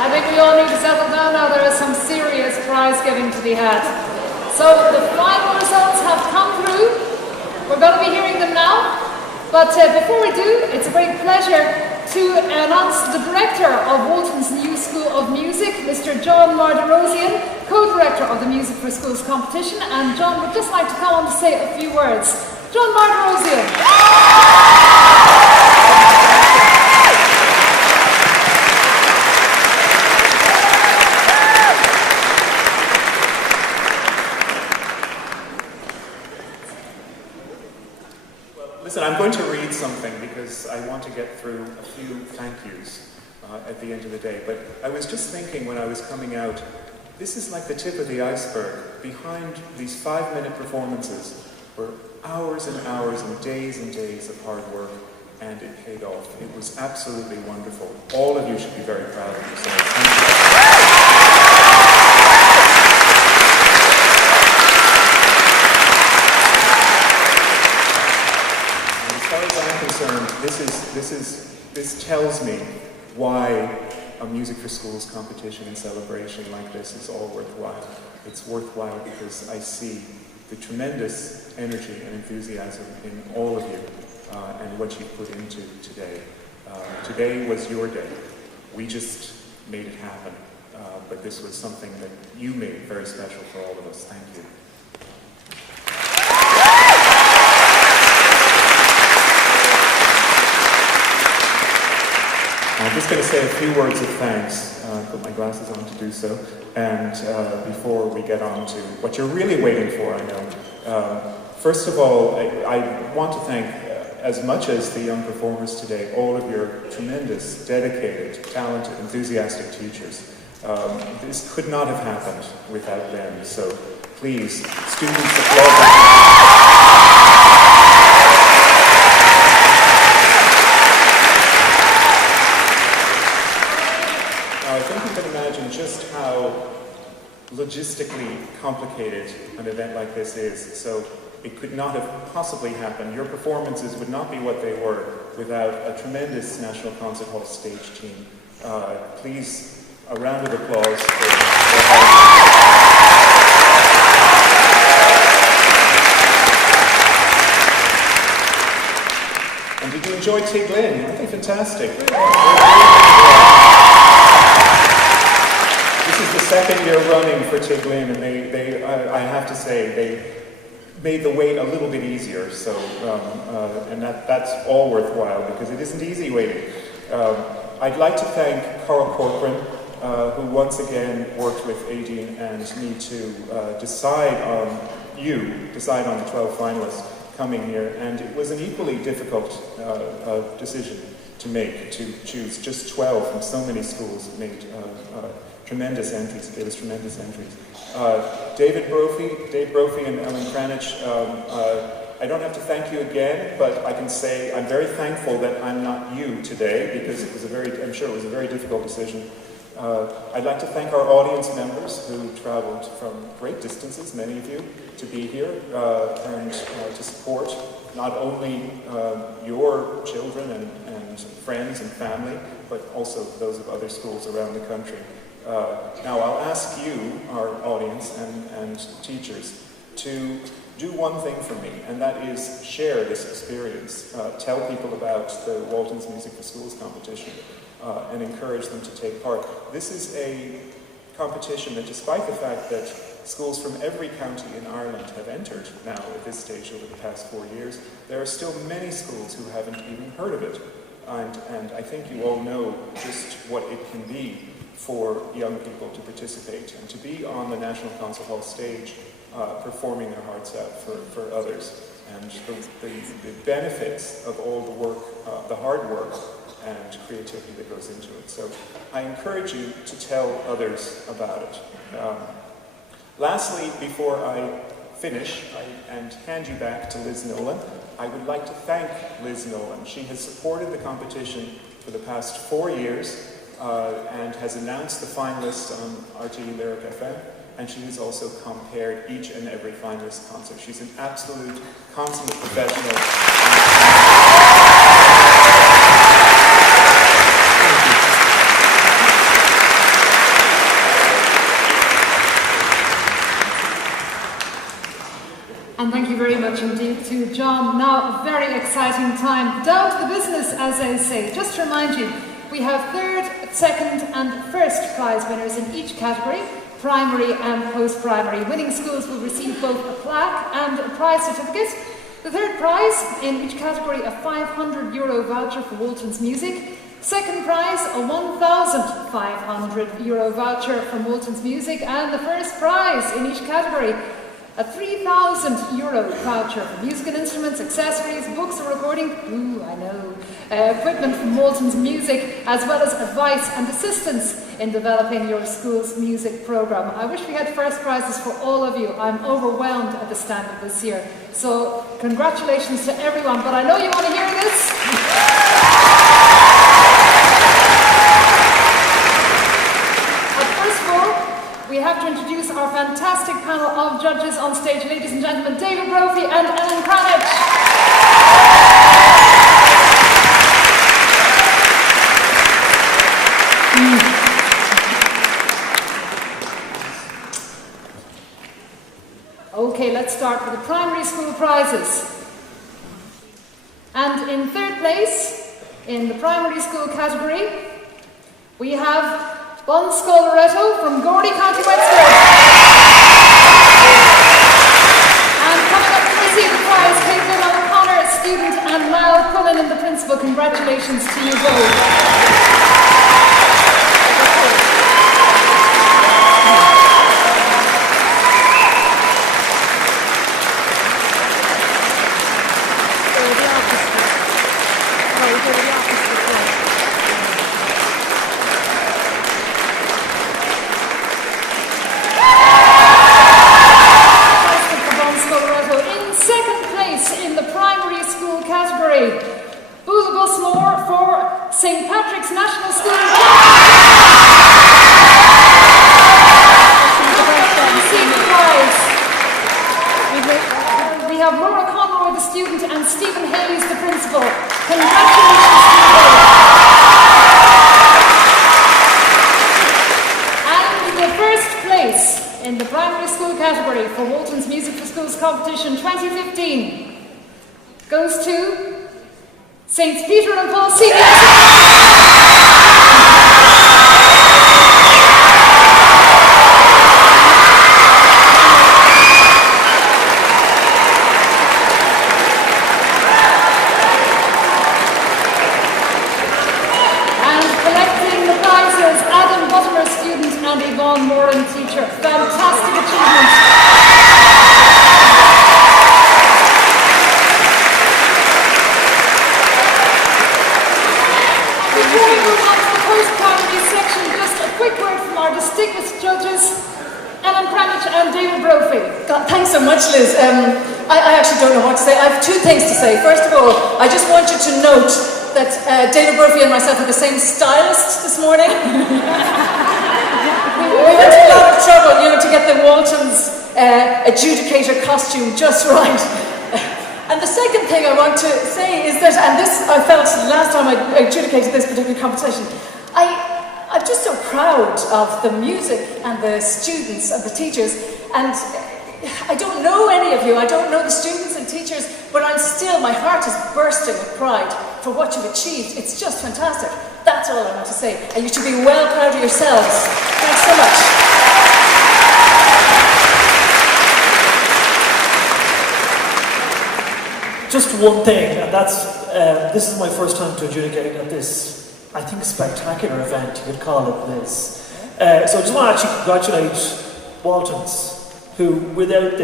I think we all need to settle down now. There is some serious prize giving to be had. So the final results have come through. We're going to be hearing them now. But before we do, it's a great pleasure to announce the director of Waltons New School of Music, Mr. John Mardirosian, co-director of the Music for Schools competition. And John would just like to come on to say a few words. John Mardirosian. Listen, I'm going to read something because I want to get through a few thank yous at the end of the day. But I was just thinking when I was coming out, this is like the tip of the iceberg. Behind these 5-minute performances were hours and hours and days of hard work, and it paid off. It was absolutely wonderful. All of you should be very proud of yourselves. Thank you. This tells me why a Music for Schools competition and celebration like this is all worthwhile. It's worthwhile because I see the tremendous energy and enthusiasm in all of you and what you put into today. Today was your day. We just made it happen. But this was something that you made very special for all of us. Thank you. I'm just going to say a few words of thanks, put my glasses on to do so, and before we get on to what you're really waiting for, I know. First of all, I want to thank, as much as the young performers today, all of your tremendous, dedicated, talented, enthusiastic teachers. This could not have happened without them, so please, students, applaud them. I think you can imagine just how logistically complicated an event like this is. So it could not have possibly happened. Your performances would not be what they were without a tremendous National Concert Hall stage team. Please, a round of applause for their help. And did you enjoy Tig Lynn? Aren't they fantastic? This is the second year running for Tig Lynn, and I have to say, they made the wait a little bit easier, so, and that's all worthwhile, because it isn't easy waiting. I'd like to thank Carl Corcoran, who once again worked with Aideen and me to decide on the 12 finalists coming here, and it was an equally difficult decision to make, to choose just 12 from so many schools that made tremendous entries, gave us tremendous entries. Dave Brophy and Ellen Cranich, I don't have to thank you again, but I can say I'm very thankful that I'm not you today, because it was I'm sure it was a very difficult decision. I'd like to thank our audience members who traveled from great distances, many of you, to be here and to support not only your children and friends and family, but also those of other schools around the country. Now I'll ask you, our audience and teachers, to do one thing for me, and that is share this experience. Tell people about the Waltons Music for Schools competition and encourage them to take part. This is a competition that, despite the fact that schools from every county in Ireland have entered now at this stage over the past 4 years, there are still many schools who haven't even heard of it. And I think you all know just what it can be for young people to participate and to be on the National Concert Hall stage performing their hearts out for others. And the benefits of all the work, the hard work and creativity that goes into it. So I encourage you to tell others about it. Lastly, before I finish and hand you back to Liz Nolan, I would like to thank Liz Nolan. She has supported the competition for the past 4 years and has announced the finalists on RTE Lyric FM, and she has also compared each and every finalist concert. She's an absolute consummate professional. to John. Now, a very exciting time. Down to the business, as they say. Just to remind you, we have third, second and first prize winners in each category, primary and post-primary. Winning schools will receive both a plaque and a prize certificate. The third prize in each category, a €500 voucher for Waltons Music. Second prize, a €1,500 voucher from Waltons Music. And the first prize in each category, a €3,000 voucher for musical instruments, accessories, books or recording, equipment from Waltons Music, as well as advice and assistance in developing your school's music programme. I wish we had first prizes for all of you. I'm overwhelmed at the standard this year. So congratulations to everyone, but I know you want to hear this. We have to introduce our fantastic panel of judges on stage. Ladies and gentlemen, David Brophy and Ellen Cranich. Okay, let's start with the primary school prizes. And in third place, in the primary school category, we have Bon Loretto from Gordy, County Wexford. And coming up to receive the prize, Caitlin O'Connor, student, and Niall Cullen, the principal. Congratulations to you both. St. Patrick's National School. We have Laura Conroy, the student, and Stephen Hayes, the principal. Congratulations to you both. And the first place in the primary school category for Waltons Music for Schools Competition 2015 goes to St. Peter and Paul Senior. And collecting the prizes, Adam Butler, student, and Yvonne Moran, teacher. Fantastic achievement. Quick word from our distinguished judges, Ellen Cranich and David Brophy. God, thanks so much, Liz. I actually don't know what to say. I have two things to say. First of all, I just want you to note that David Brophy and myself had the same stylist this morning. we went to a lot of trouble, to get the Waltons adjudicator costume just right. And the second thing I want to say is that, and this I felt last time I adjudicated this particular competition, I'm just so proud of the music and the students and the teachers, and I don't know any of you, I don't know the students and teachers, but my heart is bursting with pride for what you've achieved. It's just fantastic. That's all I want to say, and you should be well proud of yourselves. Thanks so much. Just one thing, and that's, this is my first time to adjudicate at this, I think, spectacular event, you could call it this. So I just want to actually congratulate Waltons, who without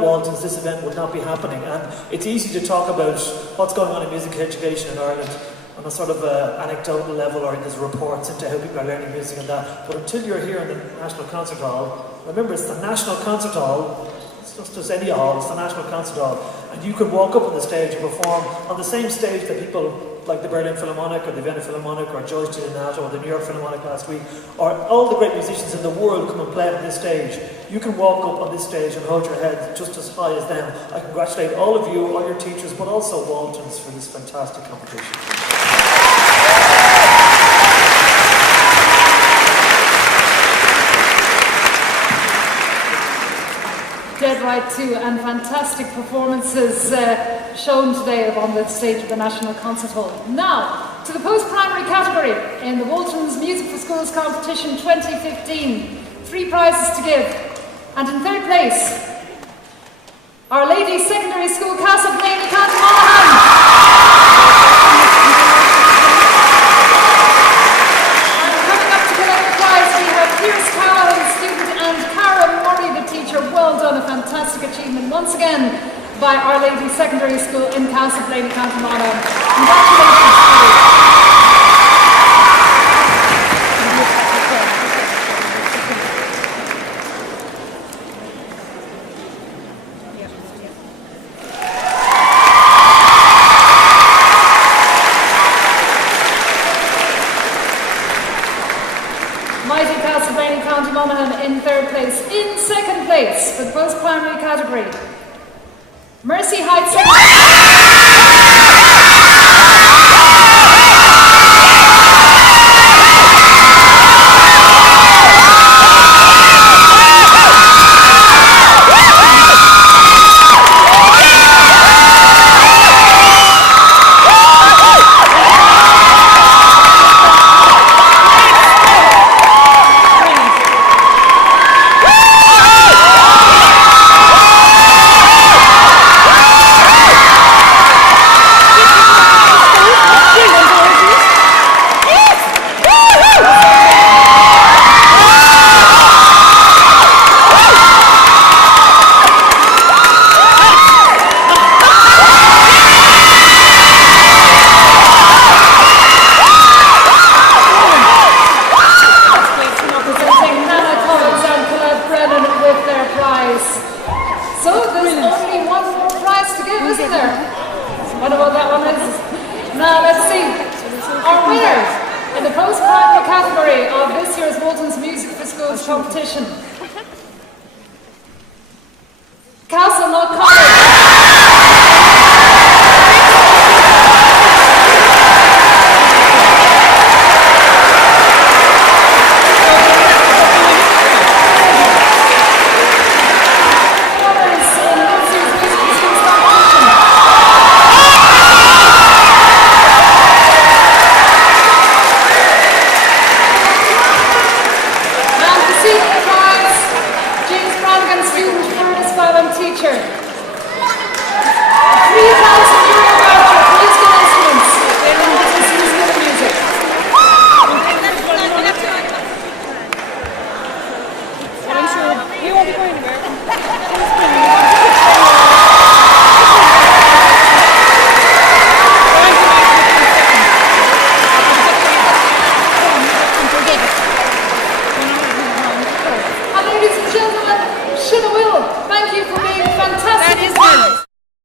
Waltons, this event would not be happening. And it's easy to talk about what's going on in music education in Ireland on a sort of anecdotal level, or there's reports into how people are learning music and that. But until you're here in the National Concert Hall, remember it's the National Concert Hall, it's just as any hall, it's the National Concert Hall, and you can walk up on the stage and perform on the same stage that people like the Berlin Philharmonic or the Vienna Philharmonic or Joyce Donato or the New York Philharmonic last week, or all the great musicians in the world come and play on this stage. You can walk up on this stage and hold your head just as high as them. I congratulate all of you, all your teachers, but also Waltons for this fantastic competition. Dead right too, and fantastic performances shown today on the stage of the National Concert Hall. Now, to the post-primary category in the Waltons Music for Schools Competition 2015. 3 prizes to give. And in 3rd place, Our Lady Secondary School, Castleblayney, County Monaghan. And coming up to collect the prize, we have Pierce Carroll, the student, and Cara Murray, the teacher. Well done, a fantastic achievement once again by Our Lady Secondary School in Castleblayney, County Monaghan. Congratulations to you. Mighty Castleblayney, County Monaghan in 3rd place. In 2nd place for the post-primary category, Mercy Heights. Wonder what that one is. Now let's see. Our winner in the post-primary category of this year's Waltons Music for Schools competition. Castleknock College. Teacher. €3,000 voucher for musical instruments in musical music. I'm sure you won't be going anywhere. Ladies and gentlemen, Shinna Will, thank you for being fantastic.